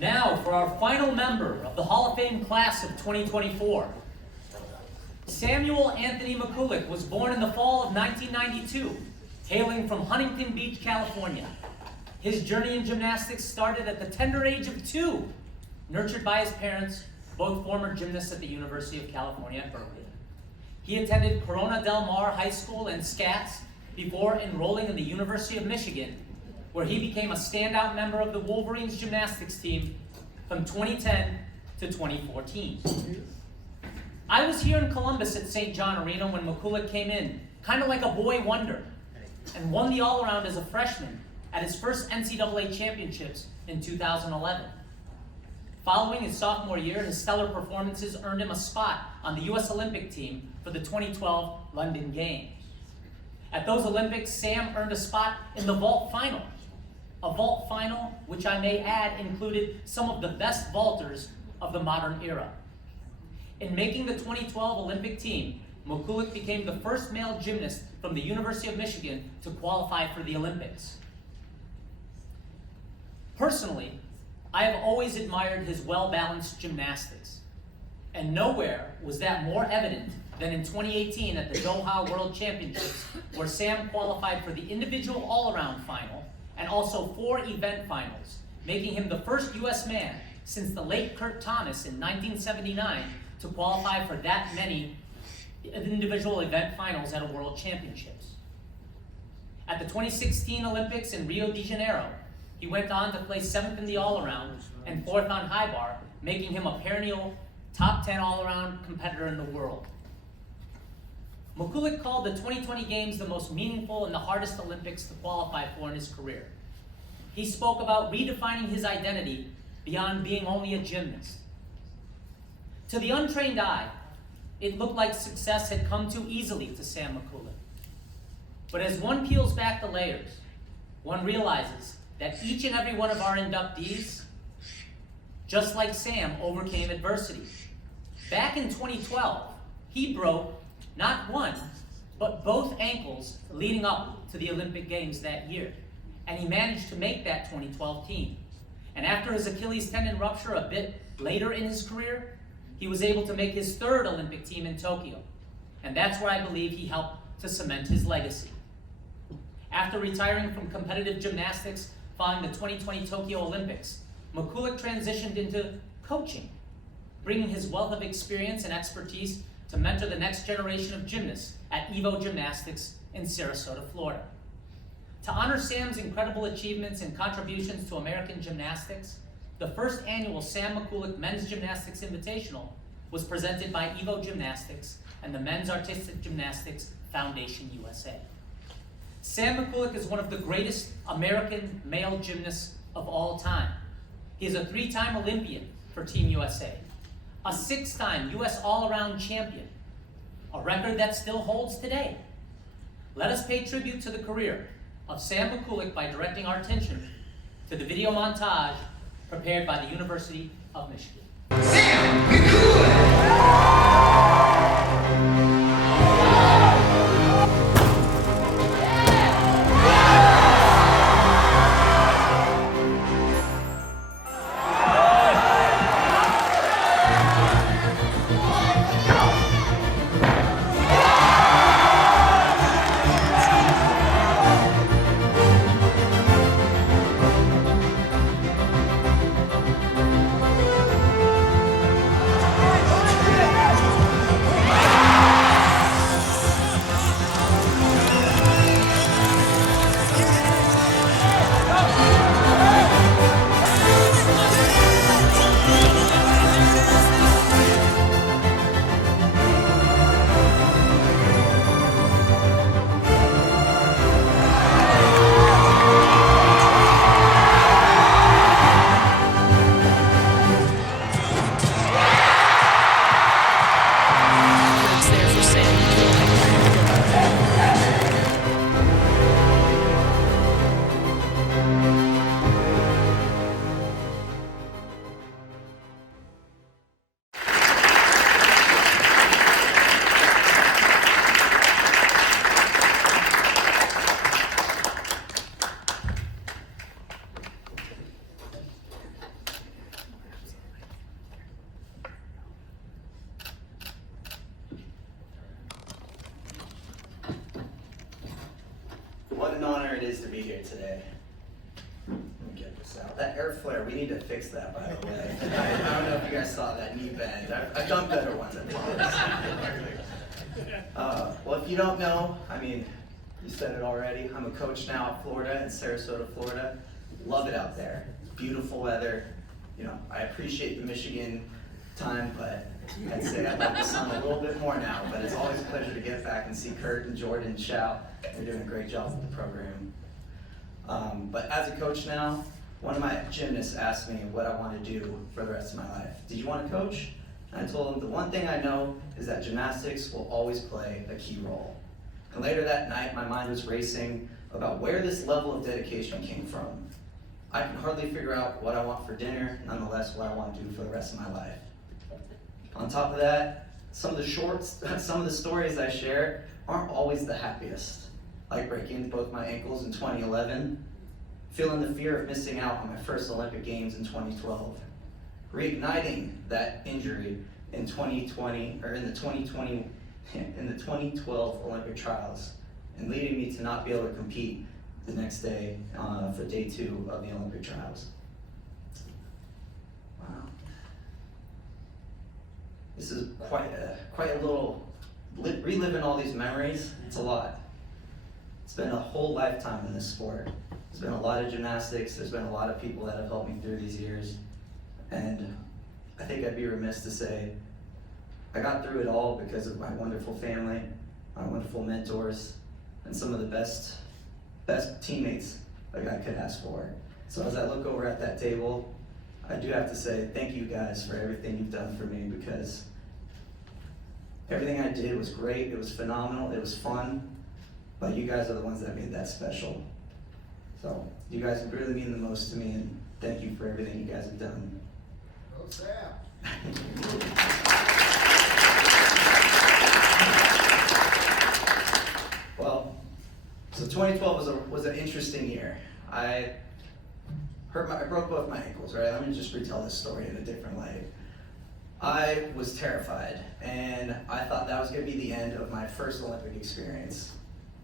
Now for our final member of the Hall of Fame class of 2024. Samuel Anthony Mikulak was born in the fall of 1992, hailing from Huntington Beach, California. His journey in gymnastics started at the tender age of 2, nurtured by his parents, both former gymnasts at the University of California at Berkeley. He attended Corona Del Mar High School and SCATS before enrolling in the University of Michigan, where he became a standout member of the Wolverines gymnastics team from 2010 to 2014. I was here in Columbus at St. John Arena when Mikulak came in, kind of like a boy wonder, and won the all-around as a freshman at his first NCAA championships in 2011. Following his sophomore year, his stellar performances earned him a spot on the U.S. Olympic team for the 2012 London Games. At those Olympics, Sam earned a spot in the vault final. A vault final, which I may add, included some of the best vaulters of the modern era. In making the 2012 Olympic team, Mikulak became the first male gymnast from the University of Michigan to qualify for the Olympics. Personally, I have always admired his well-balanced gymnastics, and nowhere was that more evident than in 2018 at the Doha World Championships, where Sam qualified for the individual all-around final and also 4 event finals, making him the first U.S. man since the late Kurt Thomas in 1979 to qualify for that many individual event finals at a World Championships. At the 2016 Olympics in Rio de Janeiro, he went on to place 7th in the all-around and 4th on high bar, making him a perennial top 10 all-around competitor in the world. Mikulak called the 2020 Games the most meaningful and the hardest Olympics to qualify for in his career. He spoke about redefining his identity beyond being only a gymnast. To the untrained eye, it looked like success had come too easily to Sam Mikulak. But as one peels back the layers, one realizes that each and every one of our inductees, just like Sam, overcame adversity. Back in 2012, he broke not one, but both ankles leading up to the Olympic Games that year. And he managed to make that 2012 team. And after his Achilles tendon rupture a bit later in his career, he was able to make his 3rd Olympic team in Tokyo. And that's where I believe he helped to cement his legacy. After retiring from competitive gymnastics following the 2020 Tokyo Olympics, Mikulak transitioned into coaching, bringing his wealth of experience and expertise to mentor the next generation of gymnasts at Evo Gymnastics in Sarasota, Florida. To honor Sam's incredible achievements and contributions to American gymnastics, the first annual Sam Mikulak Men's Gymnastics Invitational was presented by Evo Gymnastics and the Men's Artistic Gymnastics Foundation USA. Sam Mikulak is one of the greatest American male gymnasts of all time. He is a 3-time Olympian for Team USA, a 6-time U.S. all-around champion, a record that still holds today. Let us pay tribute to the career of Sam Mikulak by directing our attention to the video montage prepared by the University of Michigan. Sam Mikulak! an honor it is to be here today. Let me get this out. That air flare, we need to fix that, by the way. I don't know if you guys saw that knee bend. I've done better ones, I promise. Well, if you don't know, I mean, you said it already. I'm a coach now at Florida, in Sarasota, Florida. Love it out there. Beautiful weather. You know, I appreciate the Michigan time, but I'd say I like the sun a little bit more now. But it's always a pleasure to get back and see Kurt and Jordan and Shao. They're doing a great job with the program. But as a coach now, one of my gymnasts asked me what I want to do for the rest of my life. Did you want to coach? And I told him the one thing I know is that gymnastics will always play a key role. And later that night, my mind was racing about where this level of dedication came from. I can hardly figure out what I want for dinner, nonetheless what I want to do for the rest of my life. On top of that, some of the stories I share aren't always the happiest, like breaking both my ankles in 2011, feeling the fear of missing out on my first Olympic Games in 2012, reigniting that injury in 2020 or in the 2012 Olympic trials, and leading me to not be able to compete the next day for day 2 of the Olympic trials. Wow. This is quite a little, reliving all these memories, it's a lot. It's been a whole lifetime in this sport. There's been a lot of gymnastics, there's been a lot of people that have helped me through these years, and I think I'd be remiss to say I got through it all because of my wonderful family, my wonderful mentors, and some of the best teammates a guy could ask for. So as I look over at that table, I do have to say thank you guys for everything you've done for me, because everything I did was great, it was phenomenal, it was fun, but you guys are the ones that made that special. So you guys really mean the most to me, and thank you for everything you guys have done. Go Sam. Well, so 2012 was an interesting year. I broke both my ankles, right? Let me just retell this story in a different light. I was terrified, and I thought that was going to be the end of my first Olympic experience.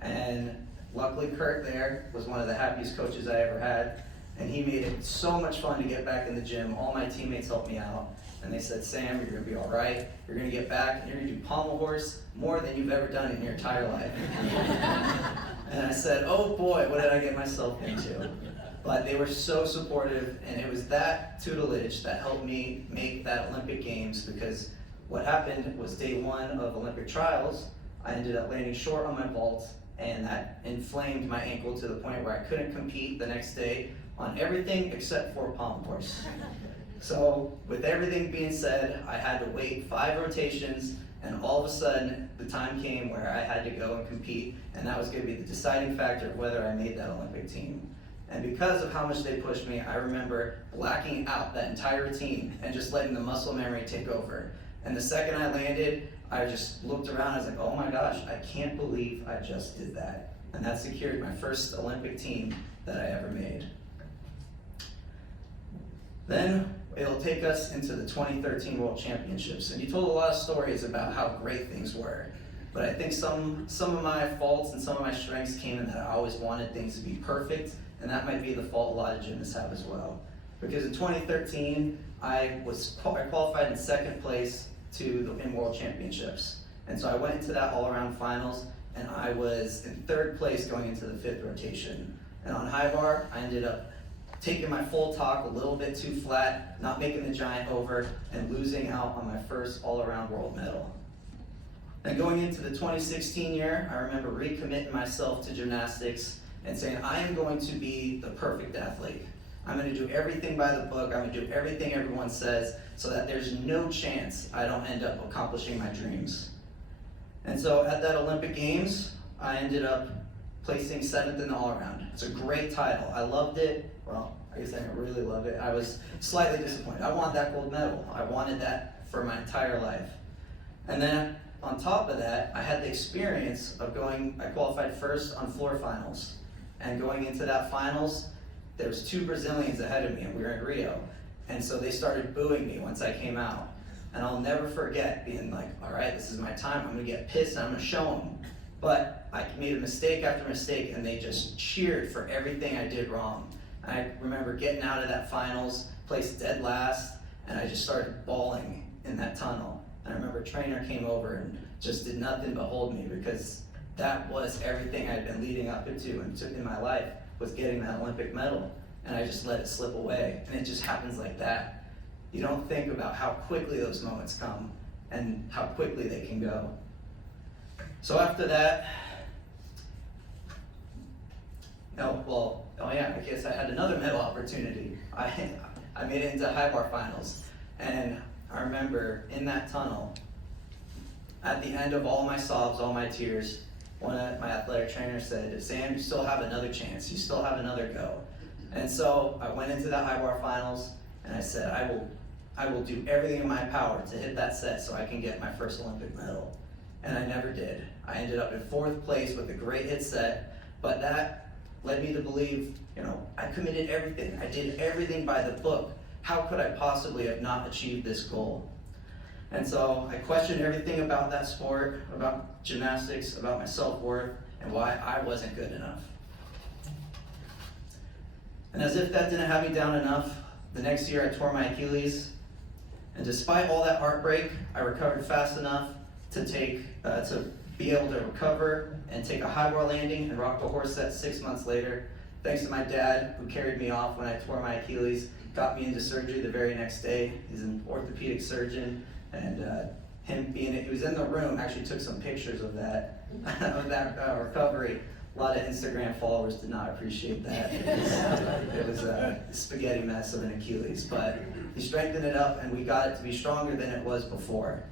And luckily, Kurt there was one of the happiest coaches I ever had, and he made it so much fun to get back in the gym. All my teammates helped me out, and they said, Sam, you're going to be all right. You're going to get back, and you're going to do pommel horse more than you've ever done in your entire life. And I said, oh boy, what did I get myself into? But they were so supportive, and it was that tutelage that helped me make that Olympic Games, because what happened was day 1 of Olympic trials, I ended up landing short on my vault, and that inflamed my ankle to the point where I couldn't compete the next day on everything except for pommel horse. So with everything being said, I had to wait 5 rotations, and all of a sudden the time came where I had to go and compete, and that was going to be the deciding factor of whether I made that Olympic team. And because of how much they pushed me, I remember blacking out that entire routine and just letting the muscle memory take over. And the second I landed, I just looked around, I was like, oh my gosh, I can't believe I just did that. And that secured my first Olympic team that I ever made. Then it'll take us into the 2013 World Championships. And you told a lot of stories about how great things were. But I think some of my faults and some of my strengths came in that I always wanted things to be perfect, and that might be the fault a lot of gymnasts have as well. Because in 2013, I qualified in 2nd place in World Championships. And so I went into that all-around finals, and I was in 3rd place going into the 5th rotation. And on high bar, I ended up taking my full talk a little bit too flat, not making the giant over, and losing out on my first all-around world medal. And going into the 2016 year, I remember recommitting myself to gymnastics and saying, I am going to be the perfect athlete. I'm going to do everything by the book. I'm going to do everything everyone says, so that there's no chance I don't end up accomplishing my dreams. And so at that Olympic Games, I ended up placing 7th in the all-around. It's a great title. I loved it. Well, I guess I didn't really love it. I was slightly disappointed. I wanted that gold medal. I wanted that for my entire life. And then on top of that, I had the experience of I qualified first on floor finals. And going into that finals, there was 2 Brazilians ahead of me, and we were in Rio. And so they started booing me once I came out. And I'll never forget being like, all right, this is my time. I'm gonna get pissed and I'm gonna show them. But I made a mistake after mistake, and they just cheered for everything I did wrong. I remember getting out of that finals, placed dead last, and I just started bawling in that tunnel. And I remember a trainer came over and just did nothing but hold me, because that was everything I'd been leading up into and took in my life, was getting that Olympic medal. And I just let it slip away, and it just happens like that. You don't think about how quickly those moments come and how quickly they can go. So after that, I guess I had another medal opportunity. I made it into high bar finals, and I remember in that tunnel, at the end of all my sobs, all my tears, one of my athletic trainers said, "Sam, you still have another chance. You still have another go." And so I went into the high bar finals, and I said, I will do everything in my power to hit that set so I can get my first Olympic medal. And I never did. I ended up in 4th place with a great hit set, but that led me to believe, I committed everything. I did everything by the book. How could I possibly have not achieved this goal? And so I questioned everything about that sport, about gymnastics, about my self-worth, and why I wasn't good enough. And as if that didn't have me down enough, the next year I tore my Achilles. And despite all that heartbreak, I recovered fast enough to be able to recover and take a high bar landing and rock the horse set 6 months later. Thanks to my dad, who carried me off when I tore my Achilles, got me into surgery the very next day. He's an orthopedic surgeon, and he was in the room, actually took some pictures of that, recovery. A lot of Instagram followers did not appreciate that. It was a spaghetti mess of an Achilles, but he strengthened it up, and we got it to be stronger than it was before.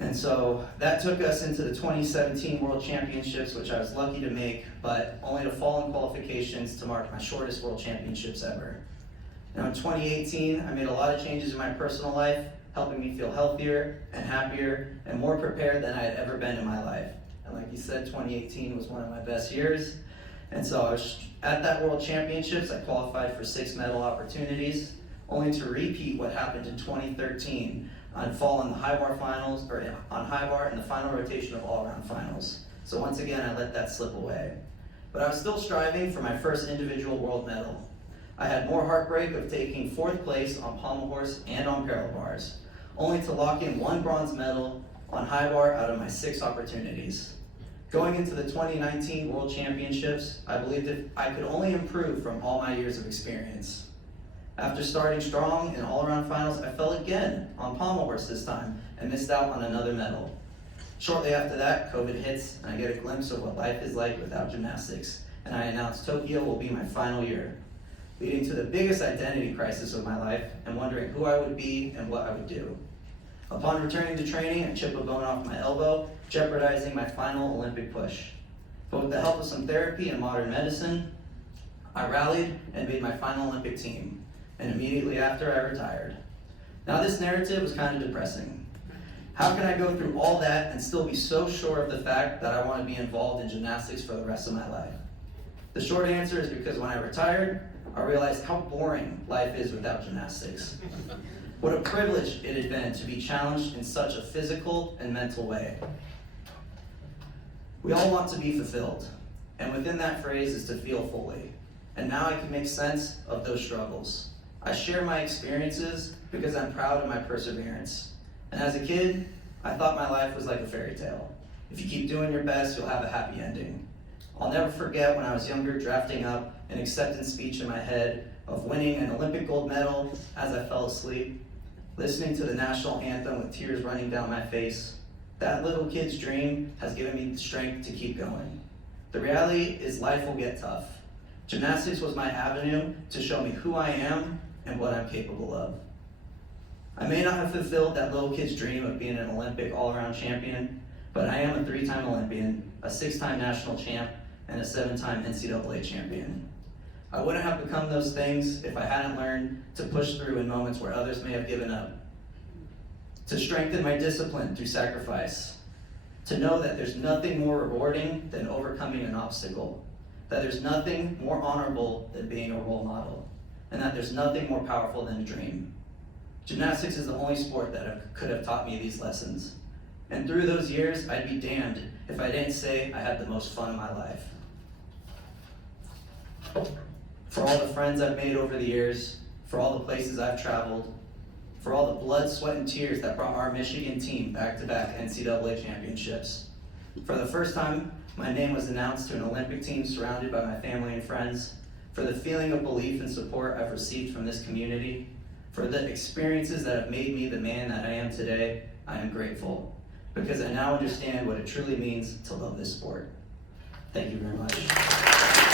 And so that took us into the 2017 World Championships, which I was lucky to make, but only to fall in qualifications to mark my shortest World Championships ever. Now in 2018, I made a lot of changes in my personal life, helping me feel healthier and happier and more prepared than I had ever been in my life. And like you said, 2018 was one of my best years. And so I was at that World Championships, I qualified for 6 medal opportunities, only to repeat what happened in 2013 and fall in the high bar finals, or on high bar in the final rotation of all-around finals. So once again, I let that slip away. But I was still striving for my first individual world medal. I had more heartbreak of taking 4th place on pommel horse and on parallel bars, only to lock in 1 bronze medal on high bar out of my 6 opportunities. Going into the 2019 World Championships, I believed that I could only improve from all my years of experience. After starting strong in all-around finals, I fell again on pommel horse this time and missed out on another medal. Shortly after that, COVID hits, and I get a glimpse of what life is like without gymnastics, and I announce Tokyo will be my final year, leading to the biggest identity crisis of my life and wondering who I would be and what I would do. Upon returning to training, I chip a bone off my elbow, jeopardizing my final Olympic push. But with the help of some therapy and modern medicine, I rallied and made my final Olympic team, and immediately after I retired. Now this narrative was kind of depressing. How can I go through all that and still be so sure of the fact that I want to be involved in gymnastics for the rest of my life? The short answer is because when I retired, I realized how boring life is without gymnastics. What a privilege it had been to be challenged in such a physical and mental way. We all want to be fulfilled, and within that phrase is to feel fully. And now I can make sense of those struggles. I share my experiences because I'm proud of my perseverance. And as a kid, I thought my life was like a fairy tale. If you keep doing your best, you'll have a happy ending. I'll never forget when I was younger drafting up an acceptance speech in my head of winning an Olympic gold medal as I fell asleep, listening to the national anthem with tears running down my face. That little kid's dream has given me the strength to keep going. The reality is life will get tough. Gymnastics was my avenue to show me who I am and what I'm capable of. I may not have fulfilled that little kid's dream of being an Olympic all-around champion, but I am a 3-time Olympian, a 6-time national champ, and a 7-time NCAA champion. I wouldn't have become those things if I hadn't learned to push through in moments where others may have given up. To strengthen my discipline through sacrifice. To know that there's nothing more rewarding than overcoming an obstacle. That there's nothing more honorable than being a role model. And that there's nothing more powerful than a dream. Gymnastics is the only sport that could have taught me these lessons. And through those years, I'd be damned if I didn't say I had the most fun of my life. For all the friends I've made over the years, for all the places I've traveled, for all the blood, sweat, and tears that brought our Michigan team back-to-back NCAA championships. For the first time, my name was announced to an Olympic team surrounded by my family and friends. For the feeling of belief and support I've received from this community. For the experiences that have made me the man that I am today, I am grateful. Because I now understand what it truly means to love this sport. Thank you very much.